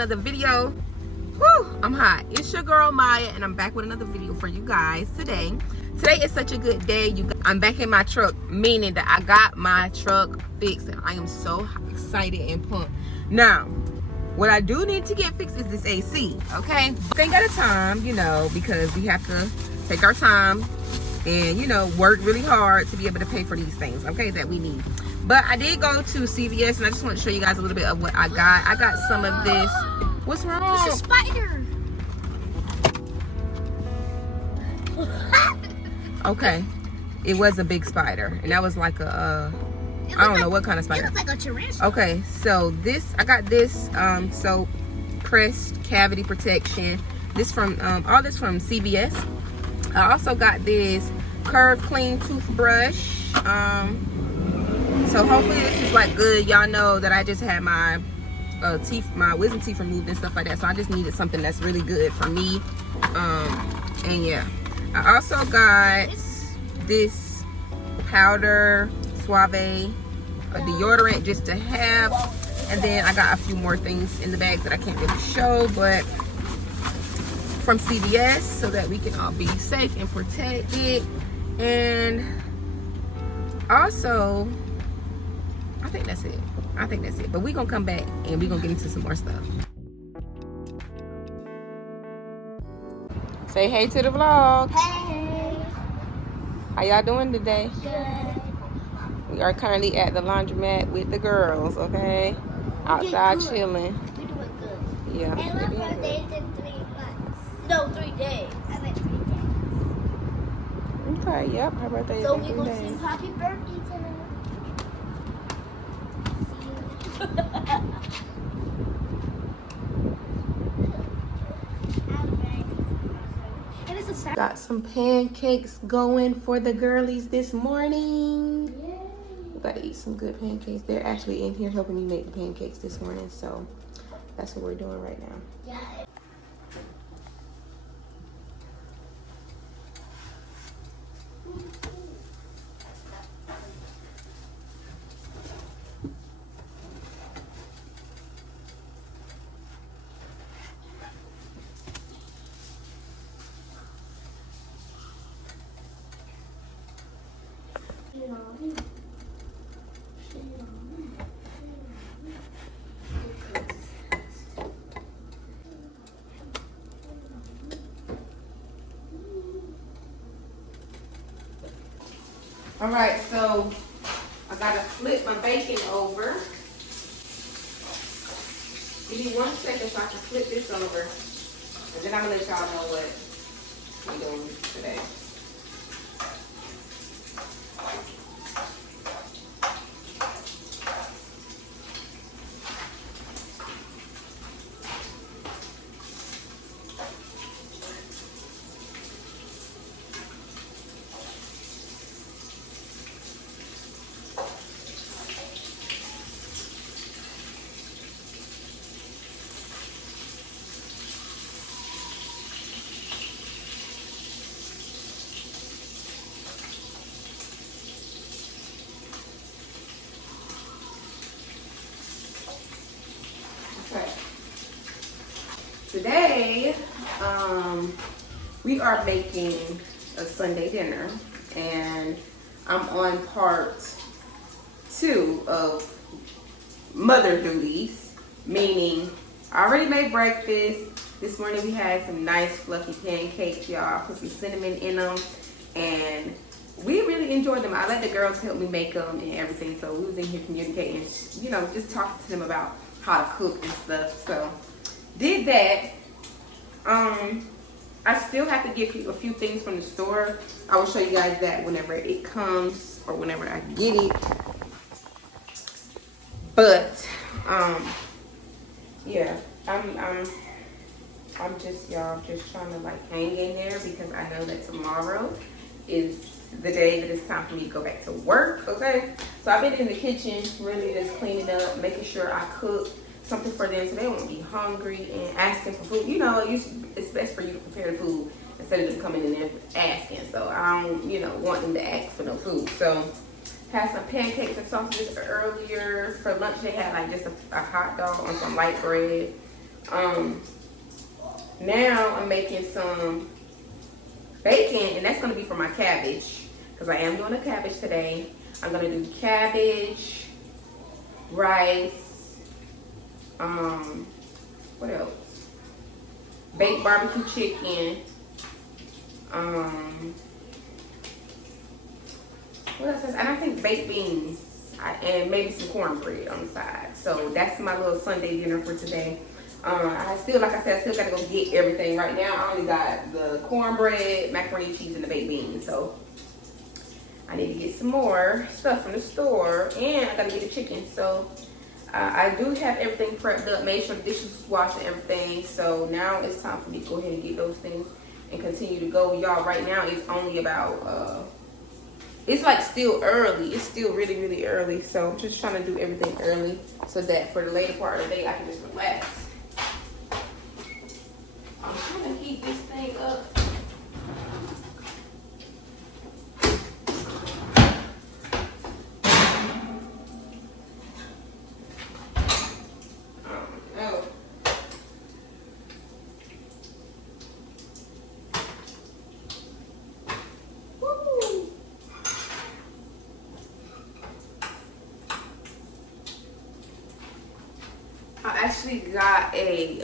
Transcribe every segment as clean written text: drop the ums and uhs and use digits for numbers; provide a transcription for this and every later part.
another video. Whew, I'm hot. It's your girl Maya, and I'm back with another video for you guys today. Today is such a good day. I'm back in my truck, meaning that I got my truck fixed, and I am so excited and pumped. Now, what I do need to get fixed is this AC, okay? Think at a time, you know, because we have to take our time and, you know, work really hard to be able to pay for these things, okay, that we need. But I did go to CVS, and I just want to show you guys a little bit of what I got. I got some of this. What's wrong? It's a spider. Okay, it was a big spider, and that was like a I don't know what kind of spider. It looked like a tarantula. Okay, so this, I got this soap, Crest Cavity Protection. This from all this from CVS. I also got this Curve Clean toothbrush. So hopefully this is like good. Y'all know that I just had my my wisdom teeth removed and stuff like that. So I just needed something that's really good for me. And yeah, I also got this powder Suave deodorant just to have, and then I got a few more things in the bag that I can't really show, but from CVS, so that we can all be safe and protected. And also, I think that's it. But we're gonna come back and we're gonna get into some more stuff. Say hey to the vlog. Hey. How y'all doing today? Good. We are currently at the laundromat with the girls, okay? Outside chilling. We do it good. Yeah. And my birthday is in 3 months. No, 3 days. I meant 3 days. Okay, yep. Her birthday So is we in 3 gonna days. sing happy birthday to her. And it's a Saturday. Got some pancakes going for the girlies this morning. We gotta eat some good pancakes. They're actually in here helping me make the pancakes this morning, so that's what we're doing right now. Yeah. All right, so I gotta flip my bacon over. Give me 1 second so I can flip this over, and then I'm gonna let y'all know what we're doing today. Okay. Today, we are making a Sunday dinner, and I'm on part 2 of mother duties, meaning I already made breakfast. This morning we had some nice fluffy pancakes, y'all. Put some cinnamon in them, and we really enjoyed them. I let the girls help me make them and everything, so we was in here communicating, you know, just talking to them about how to cook and stuff. So did that. I still have to get a few things from the store. I will show you guys that whenever it comes or whenever I get it. But yeah, I'm just, y'all, just trying to like hang in there, because I know that tomorrow is the day that it's time for me to go back to work. Okay, so I've been in the kitchen really just cleaning up, making sure I cook something for them so they won't be hungry and asking for food. You know, it's best for you to prepare the food instead of them coming in there asking. So I don't, you know, want them to ask for no food. So had some pancakes and sausages earlier. For lunch they had like just a hot dog on some light bread. Now I'm making some bacon, and that's gonna be for my cabbage, because I am doing a cabbage today. I'm gonna do cabbage, rice, what else? Baked barbecue chicken, what else? And I think baked beans, and maybe some cornbread on the side. So that's my little Sunday dinner for today. I still, like I said, I still gotta go get everything. Right now, I only got the cornbread, macaroni and cheese, and the baked beans. So I need to get some more stuff from the store, and I gotta get the chicken. So I do have everything prepped up, made sure the dishes was washed and everything. So now it's time for me to go ahead and get those things and continue to go. Y'all, right now it's only about, it's like still early. It's still really, really early. So I'm just trying to do everything early so that for the later part of the day, I can just relax. I'm trying to heat this thing up. Oh. Woo. I actually got a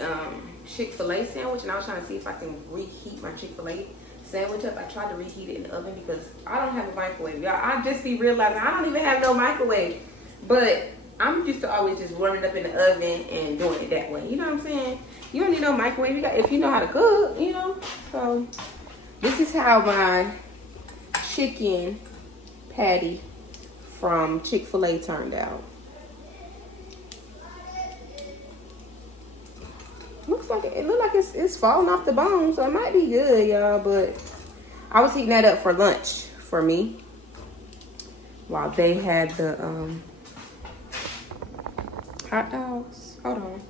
Chick-fil-A sandwich, and I was trying to see if I can reheat my Chick-fil-A sandwich up. I tried to reheat it in the oven because I don't have a microwave, y'all. I just be realizing I don't even have no microwave, but I'm used to always just warming it up in the oven and doing it that way. You know what I'm saying? You don't need no microwave if you know how to cook, you know. So this is how my chicken patty from Chick-fil-A turned out. Looks like it look like it's falling off the bone, so it might be good, y'all. But I was heating that up for lunch for me while they had the hot dogs. Hold on.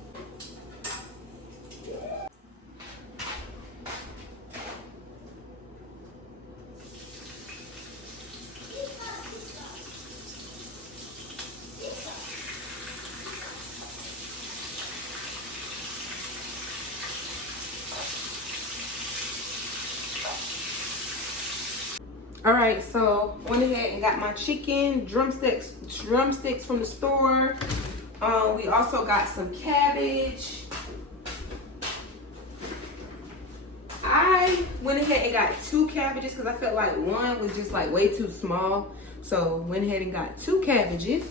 All right, so went ahead and got my chicken drumsticks from the store. We also got some cabbage. I went ahead and got 2 cabbages because I felt like one was just like way too small. So went ahead and got 2 cabbages.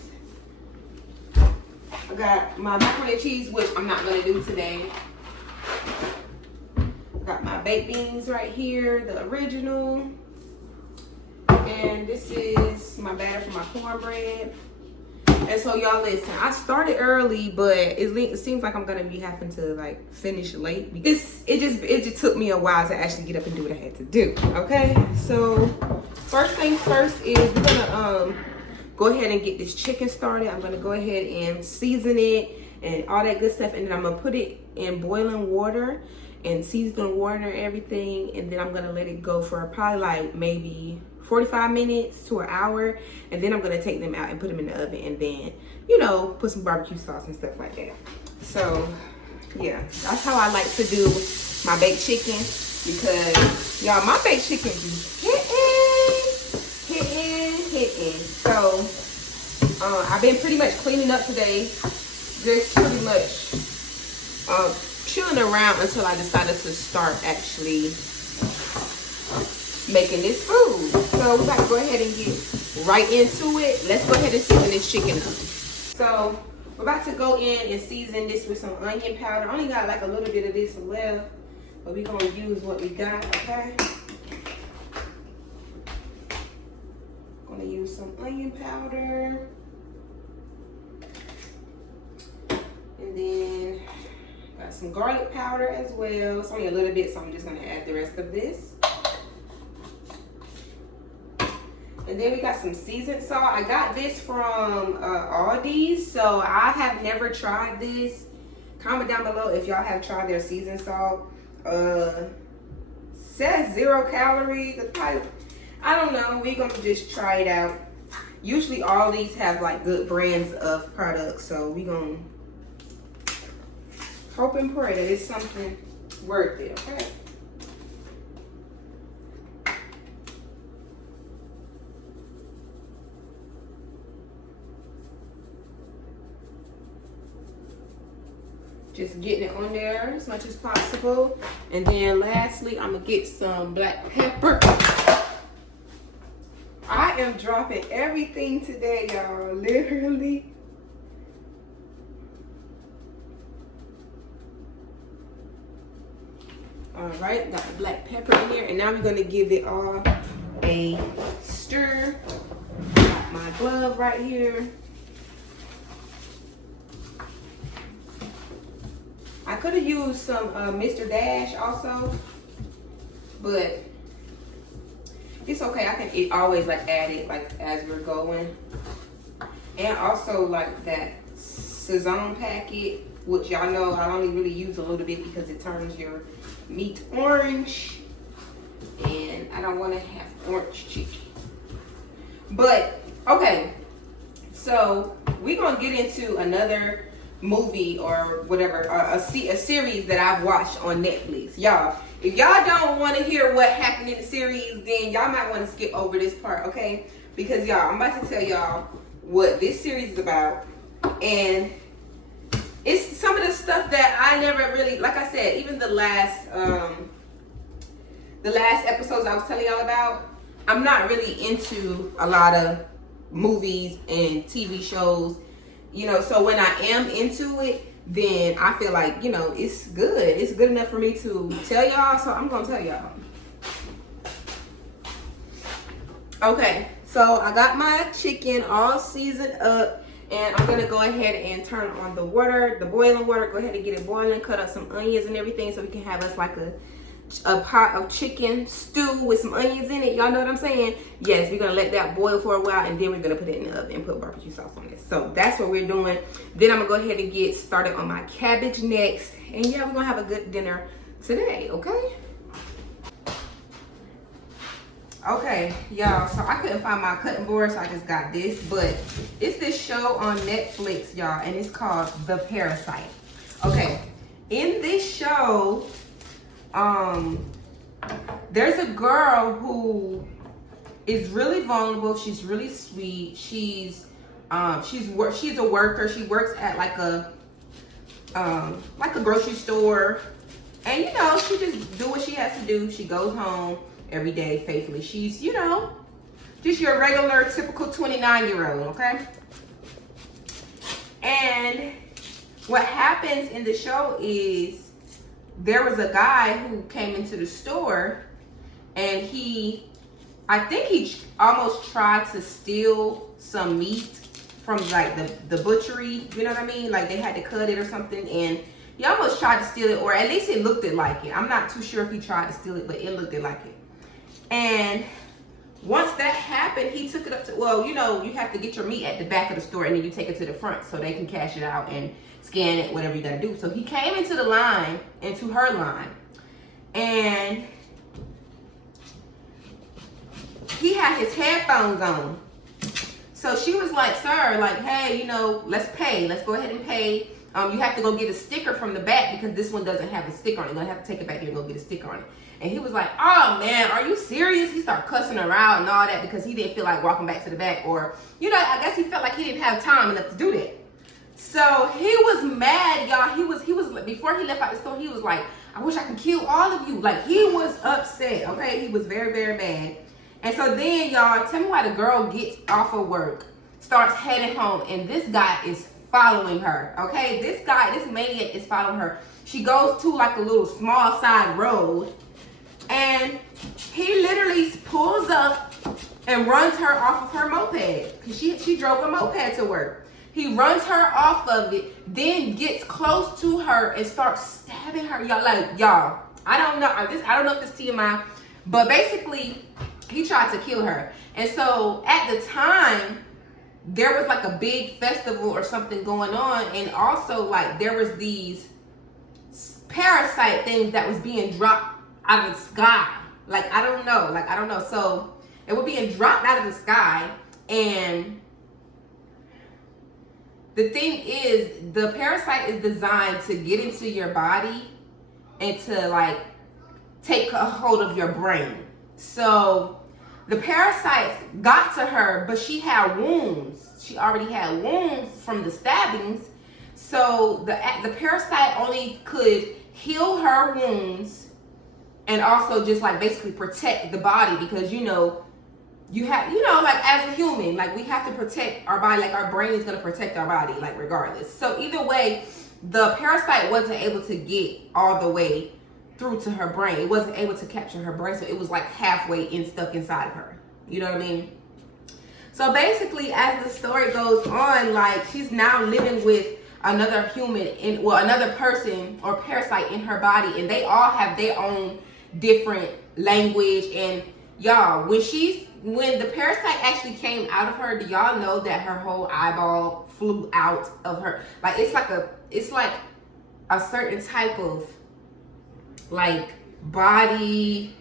I got my macaroni and cheese, which I'm not gonna do today. Got my baked beans right here, the original. And this is my batter for my cornbread. And so y'all listen, I started early, but it seems like I'm gonna be having to like finish late because it just took me a while to actually get up and do what I had to do. Okay, so first things first is we're gonna go ahead and get this chicken started. I'm gonna go ahead and season it and all that good stuff, and then I'm gonna put it in boiling water and season water and everything, and then I'm gonna let it go for probably like maybe 45 minutes to an hour, and then I'm gonna take them out and put them in the oven, and then, you know, put some barbecue sauce and stuff like that. So yeah, that's how I like to do my baked chicken, because y'all, my baked chicken be hitting. So I've been pretty much cleaning up today, just pretty much chilling around until I decided to start actually making this food. So we're about to go ahead and get right into it. Let's go ahead and season this chicken up. So we're about to go in and season this with some onion powder. I only got like a little bit of this left, but we're gonna use what we got, okay? Gonna use some onion powder. And then got some garlic powder as well. It's only a little bit, so I'm just gonna add the rest of this. And then we got some seasoned salt. I got this from Aldi's, so I have never tried this. Comment down below if y'all have tried their seasoned salt. Says 0 calories. I don't know. We're gonna just try it out. Usually Aldi's have like good brands of products, so we gonna hope and pray that it's something worth it, okay? Just getting it on there as much as possible. And then lastly, I'm gonna get some black pepper. I am dropping everything today, y'all, literally. All right, got the black pepper in there, and now we're gonna give it all a stir. Got my glove right here. I could have used some Mr. Dash also, but it's okay. I can always like add it like as we're going. And also like that Saison packet, which y'all know I only really use a little bit because it turns your meat orange. And I don't want to have orange chicken. But, okay. So, we're going to get into another movie or whatever, a series that I've watched on Netflix. Y'all, if y'all don't want to hear what happened in the series, then y'all might want to skip over this part, okay? Because y'all, I'm about to tell y'all what this series is about. And it's some of the stuff that I never really, like I said, even the last episodes I was telling y'all about, I'm not really into a lot of movies and TV shows. You know, so when I am into it, then I feel like, you know, it's good. It's good enough for me to tell y'all, so I'm going to tell y'all. Okay, so I got my chicken all seasoned up, and I'm going to go ahead and turn on the water, the boiling water. Go ahead and get it boiling, cut up some onions and everything so we can have us like a pot of chicken stew with some onions in it. Y'all know what I'm saying? Yes, we're gonna let that boil for a while, and then we're gonna put it in the oven and put barbecue sauce on it. So that's what we're doing. Then I'm gonna go ahead and get started on my cabbage next. And yeah, we're gonna have a good dinner today, okay? Okay, y'all, so I couldn't find my cutting board, so I just got this. But it's this show on Netflix, y'all, and it's called The Parasite. Okay, in this show, there's a girl who is really vulnerable. She's really sweet. She's a worker. She works at like a grocery store, and you know, she just do what she has to do. She goes home every day faithfully. She's, you know, just your regular typical 29-year-old, okay? And what happens in the show is, there was a guy who came into the store, and I think he almost tried to steal some meat from like the butchery, you know what I mean? Like they had to cut it or something, and he almost tried to steal it, or at least it looked like it. I'm not too sure if he tried to steal it, but it looked like it. And once that happened, he took it up to, well, you know, you have to get your meat at the back of the store, and then you take it to the front so they can cash it out and scan it, whatever you gotta do. So he came into the line, into her line, and he had his headphones on. So she was like, sir, like, hey, you know, let's pay. Let's go ahead and pay. You have to go get a sticker from the back because this one doesn't have a sticker on it. You're gonna have to take it back there and go get a sticker on it. And he was like, oh man, are you serious? He started cussing her out and all that because he didn't feel like walking back to the back, or, you know, I guess he felt like he didn't have time enough to do that. So he was mad, y'all. He was before he left out the store, he was like, I wish I could kill all of you. Like, he was upset, okay? He was very, very mad. And so then, y'all, tell me why the girl gets off of work, starts heading home, and this guy is following her, okay? This maniac is following her. She goes to like a little small side road, and he literally pulls up and runs her off of her moped, because she drove a moped to work. He runs her off of it, then gets close to her and starts stabbing her. Y'all, I don't know if it's TMI, but basically, he tried to kill her. And so at the time, there was like a big festival or something going on, and also like there was these parasite things that was being dropped out of the sky. Like, I don't know. So it was being dropped out of the sky, and the thing is, the parasite is designed to get into your body and to like take a hold of your brain. So the parasites got to her, but she had wounds. She already had wounds from the stabbings. So the parasite only could heal her wounds and also just like basically protect the body, because you know, like as a human, like we have to protect our body, like our brain is going to protect our body, like regardless. So either way, the parasite wasn't able to get all the way through to her brain. It wasn't able to capture her brain, so it was like halfway stuck inside of her. You know what I mean? So basically, as the story goes on, like she's now living with another human, another person or parasite in her body, and they all have their own different language. And y'all, when the parasite actually came out of her, do y'all know that her whole eyeball flew out of her? Like it's like a certain type of like body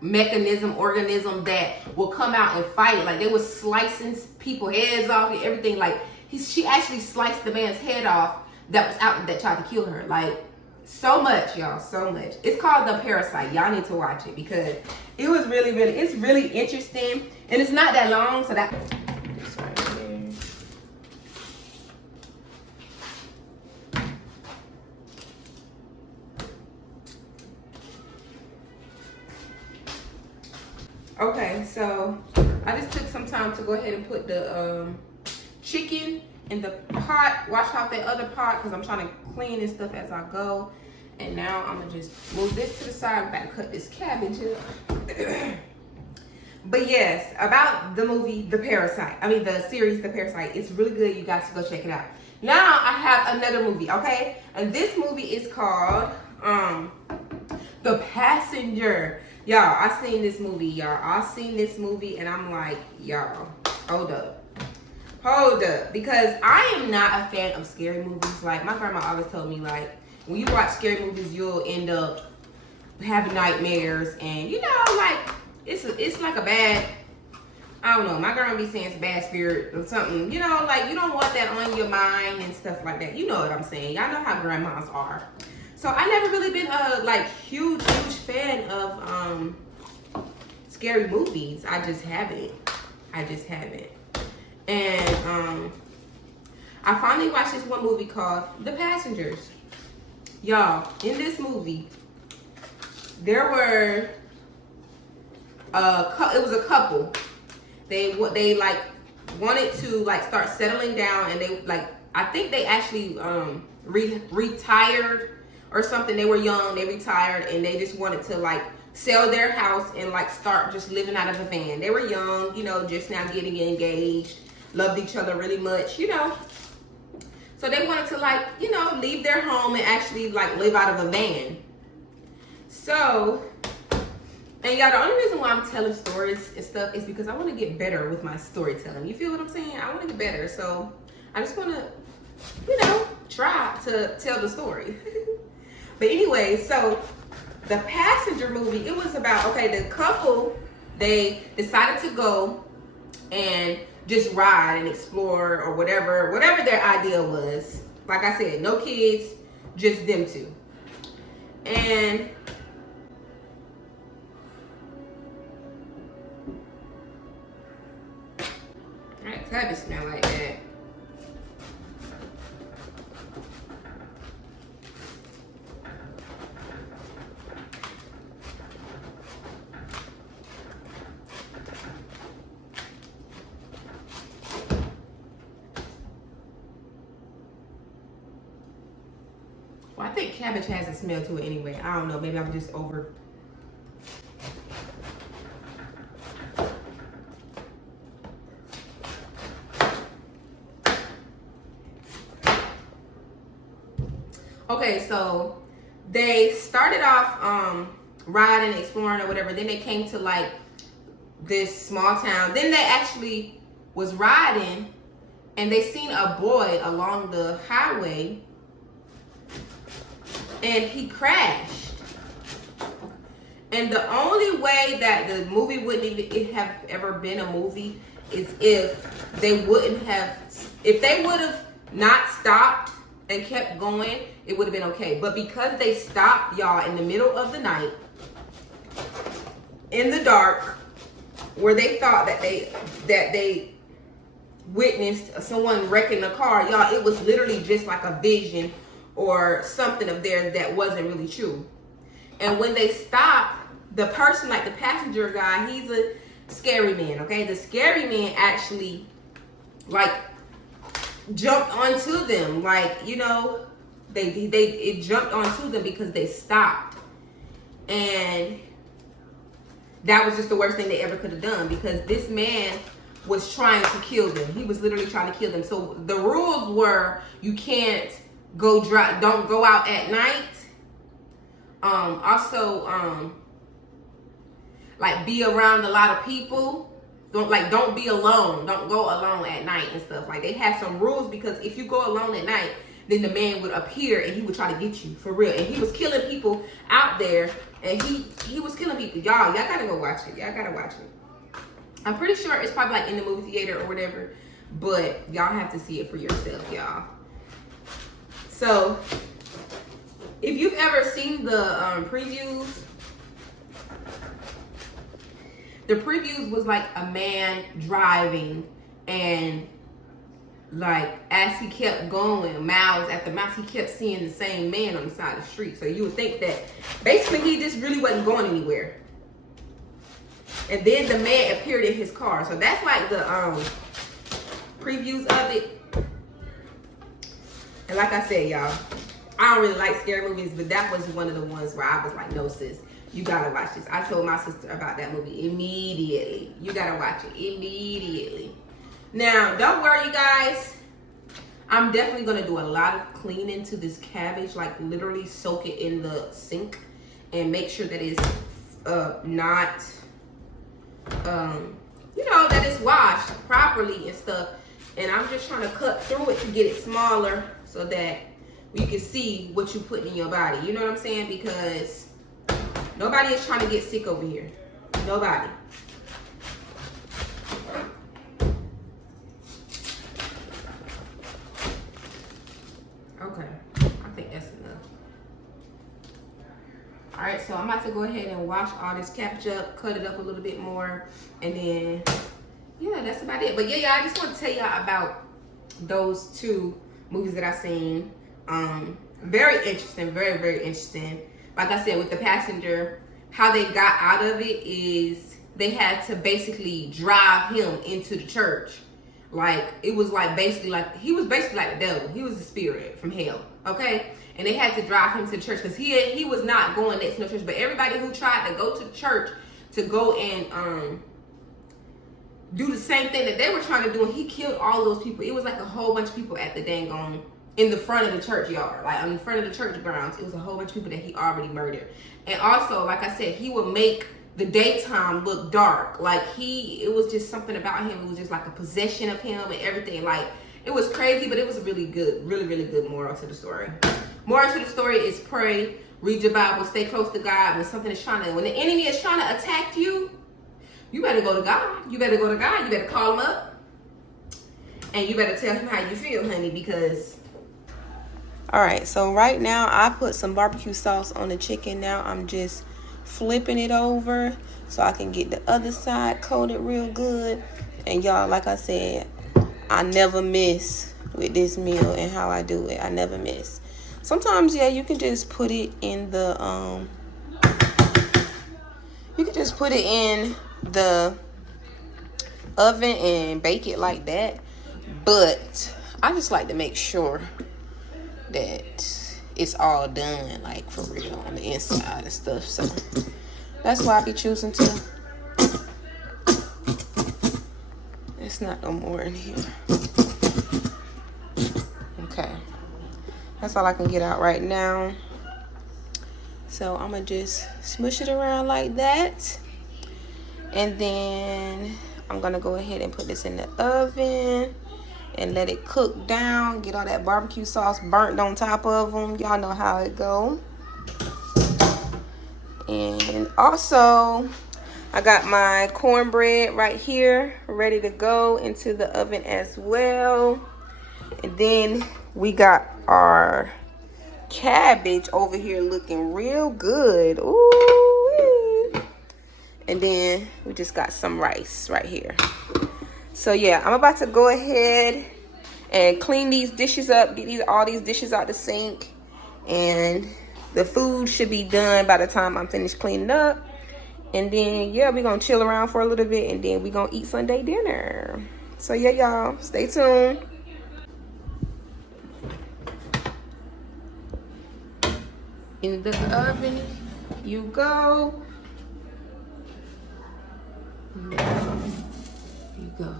mechanism, organism that will come out and fight. Like they were slicing people's heads off and everything. Like she actually sliced the man's head off that was out that tried to kill her. Like so much, y'all, so much. It's called The Parasite. Y'all need to watch it because it was it's really interesting, and it's not that long. So that okay, so I just took some time to go ahead and put the chicken in the pot, wash out that other pot because I'm trying to clean this stuff as I go. And now I'm gonna just move this to the side. I'm about to cut this cabbage up. But yes, about the movie The Parasite. I mean the series The Parasite. It's really good. You guys go check it out. Now I have another movie, okay? And this movie is called The Passenger. Y'all, I seen this movie, y'all. I seen this movie and I'm like, y'all, hold up. Because I am not a fan of scary movies. Like my grandma always told me, like, when you watch scary movies, you'll end up having nightmares, and you know, like it's like a bad, I don't know, my grandma be saying it's a bad spirit or something, you know, like you don't want that on your mind and stuff like that. You know what I'm saying? Y'all know how grandmas are. So I never really been a like huge fan of scary movies. I just haven't. And I finally watched this one movie called The Passengers. Y'all, in this movie, there were it was a couple. They like wanted to like start settling down, and they like, I think they actually retired or something. They were young, they retired, and they just wanted to like sell their house and like start just living out of a van. They were young, you know, just now getting engaged, loved each other really much, you know. So they wanted to like, you know, leave their home and actually like live out of a van. So, and y'all, the only reason why I'm telling stories and stuff is because I want to get better with my storytelling. You feel what I'm saying? I want to get better. So I just want to, you know, try to tell the story. But anyway, so The Passenger movie, it was about, okay, the couple, they decided to go and just ride and explore or whatever their idea was. Like I said, no kids, just them two. And that cabbage smell like that. Well, I think cabbage has a smell to it anyway. I don't know. Maybe I'm just over. Okay, so they started off riding, exploring or whatever. Then they came to like this small town. Then they actually was riding and they seen a boy along the highway. And he crashed. And the only way that the movie wouldn't even have ever been a movie is if they would have not stopped and kept going, it would have been okay. But because they stopped, y'all, in the middle of the night, in the dark, where they thought that they witnessed someone wrecking a car, y'all, it was literally just like a vision or something of theirs that wasn't really true. And when they stopped, the person, like the passenger guy, he's a scary man, okay? The scary man actually, like, jumped onto them. Like, you know, it jumped onto them because they stopped. And that was just the worst thing they ever could have done, because this man was trying to kill them. He was literally trying to kill them. So the rules were, you can't go drive, don't go out at night. Also, like, be around a lot of people. Don't be alone. Don't go alone at night and stuff. Like, they had some rules, because if you go alone at night, then the man would appear and he would try to get you, for real. And he was killing people out there, and he was killing people. Y'all gotta go watch it. Y'all gotta watch it. I'm pretty sure it's probably like in the movie theater or whatever, but y'all have to see it for yourself, y'all. So, if you've ever seen the previews, the previews was like a man driving, and like as he kept going, miles after miles, he kept seeing the same man on the side of the street. So you would think that basically he just really wasn't going anywhere. And then the man appeared in his car. So that's like the previews of it. And like I said, y'all, I don't really like scary movies, but that was one of the ones where I was like, no, sis, you gotta watch this. I told my sister about that movie immediately. You gotta watch it immediately. Now, don't worry, you guys. I'm definitely gonna do a lot of cleaning to this cabbage, like literally soak it in the sink and make sure that it's not, you know, that it's washed properly and stuff. And I'm just trying to cut through it to get it smaller so that you can see what you put in your body. You know what I'm saying? Because nobody is trying to get sick over here. Nobody. Okay, I think that's enough. All right, so I'm about to go ahead and wash all this cabbage up, cut it up a little bit more, and then, yeah, that's about it. But yeah, y'all, I just want to tell y'all about those two movies that I seen. Very interesting, very, very interesting. Like I said, with the passenger, how they got out of it is they had to basically drive him into the church. Like, it was like basically like, he was basically like the devil. He was a spirit from hell, okay? And they had to drive him to church because he was not going next to no church. But everybody who tried to go to church to go and do the same thing that they were trying to do, and he killed all those people. It was like a whole bunch of people at the dang on in the front of the churchyard, like in front of the church grounds. It was a whole bunch of people that he already murdered. And also, like I said, he would make the daytime look dark. Like, it was just something about him. It was just like a possession of him and everything. Like, it was crazy, but it was a really good, really, really good moral to the story. Moral to the story is pray, read your Bible, stay close to God. When the enemy is trying to attack you, you better go to God. You better go to God. You better call him up. And you better tell him how you feel, honey, because... All right, so right now I put some barbecue sauce on the chicken. Now I'm just flipping it over so I can get the other side coated real good. And y'all, like I said, I never miss with this meal and how I do it. I never miss. Sometimes, yeah, you can just put it in the oven and bake it like that. But I just like to make sure that it's all done, like, for real on the inside and stuff. So that's why I be choosing to. It's not no more in here. Okay, that's all I can get out right now. So I'm gonna just smush it around like that, and then I'm gonna go ahead and put this in the oven and let it cook down, get all that barbecue sauce burnt on top of them. Y'all know how it go. And also, I got my cornbread right here ready to go into the oven as well. And then we got our cabbage over here looking real good. Ooh. And then we just got some rice right here. So yeah, I'm about to go ahead and clean these dishes up, get all these dishes out the sink, and the food should be done by the time I'm finished cleaning up. And then yeah, we're gonna chill around for a little bit, and then we're gonna eat Sunday dinner. So yeah, y'all, stay tuned. In the oven you go. You go.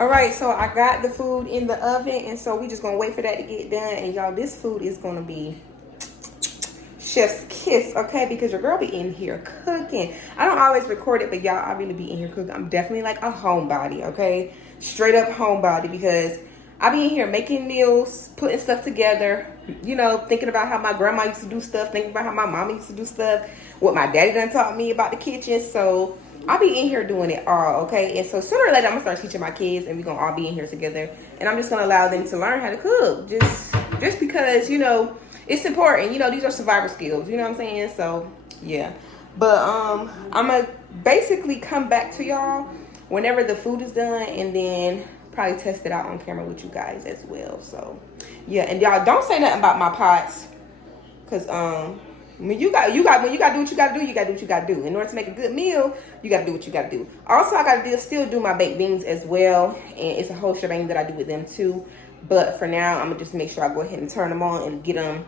All right, so I got the food in the oven, and so we just gonna wait for that to get done. And y'all, this food is gonna be chef's kiss, okay? Because your girl be in here cooking. I don't always record it, but y'all, I really be in here cooking. I'm definitely like a homebody, okay? Straight up homebody, because I be in here making meals, putting stuff together, you know, thinking about how my grandma used to do stuff, thinking about how my mama used to do stuff, what my daddy done taught me about the kitchen. So I'll be in here doing it all, okay? And so sooner or later, I'm gonna start teaching my kids, and we're gonna all be in here together. And I'm just gonna allow them to learn how to cook, just because, you know, it's important. You know, these are survival skills, you know what I'm saying? So yeah, but I'm gonna basically come back to y'all whenever the food is done, and then probably test it out on camera with you guys as well. So yeah, and y'all don't say nothing about my pots, because when you gotta do what you gotta do, you gotta do what you gotta do. In order to make a good meal, you gotta do what you gotta do. Also, I gotta still do my baked beans as well, and it's a whole shebang that I do with them too. But for now, I'm gonna just make sure I go ahead and turn them on and get them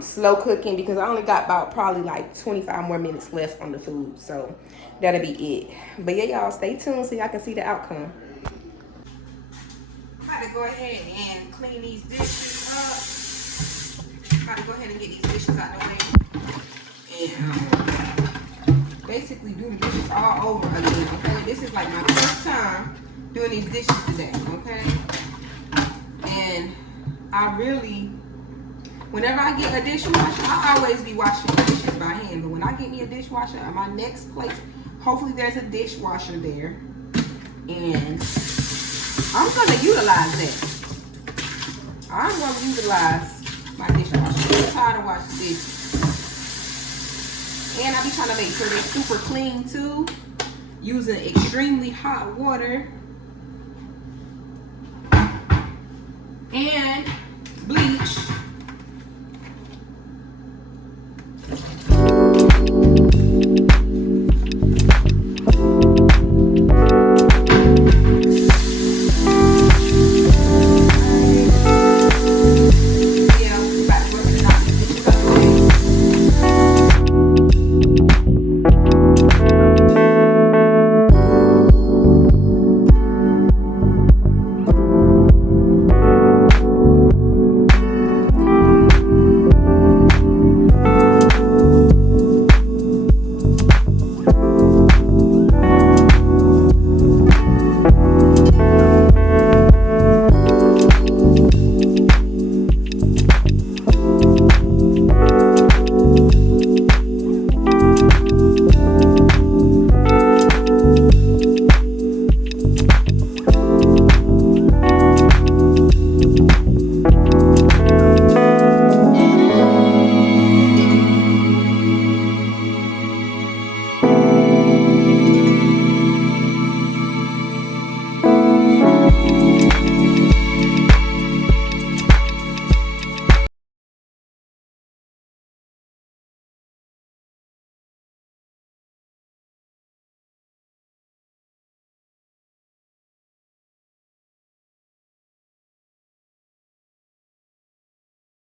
slow cooking, because I only got about probably like 25 more minutes left on the food. So that'll be it. But yeah, y'all, stay tuned so y'all can see the outcome. I'm about to go ahead and clean these dishes up. I'm about to go ahead and get these dishes out the way. And basically do the dishes all over again, okay? This is like my first time doing these dishes today, okay? And I really, whenever I get a dishwasher, I always be washing dishes by hand. But when I get me a dishwasher at my next place, hopefully there's a dishwasher there. And I'm gonna utilize that. I'm gonna utilize my dishwasher. I'm tired of washing dishes. And I be trying to make sure they're super clean too, using extremely hot water and bleach.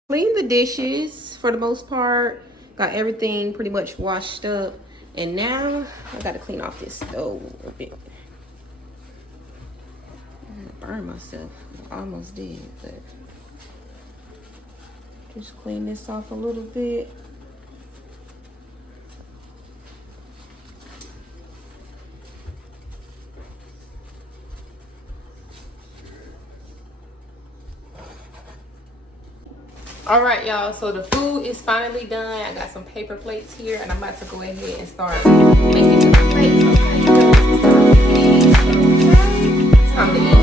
Clean the dishes for the most part. Got everything pretty much washed up. And now I gotta clean off this stove a bit. I'm gonna burn myself. I almost did, but just clean this off a little bit. All right, y'all, so the food is finally done. I got some paper plates here, and I'm about to go ahead and start making the plates. Okay, it's time to eat.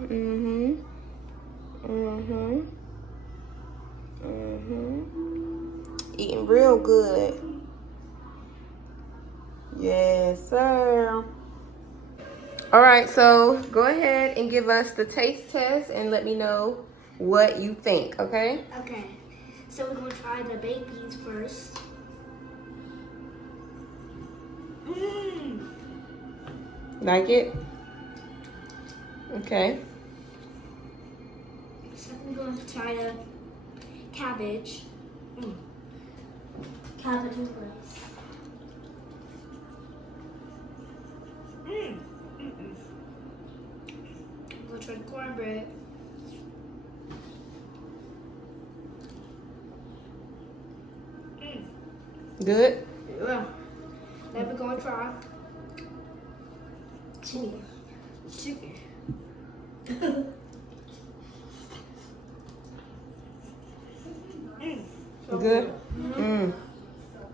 Mm-hmm. Mm-hmm. Mm-hmm. Eating real good. Yes, sir. All right, so go ahead and give us the taste test and let me know what you think, okay? Okay. So we're gonna try the baked beans first. Mmm. Like it? Okay. Second, we're gonna try the cabbage. Cabbage and rice. I'm gonna try the cornbread. Good? Yeah. Then we're gonna try chicken. Chicken. So Good? good. Mm.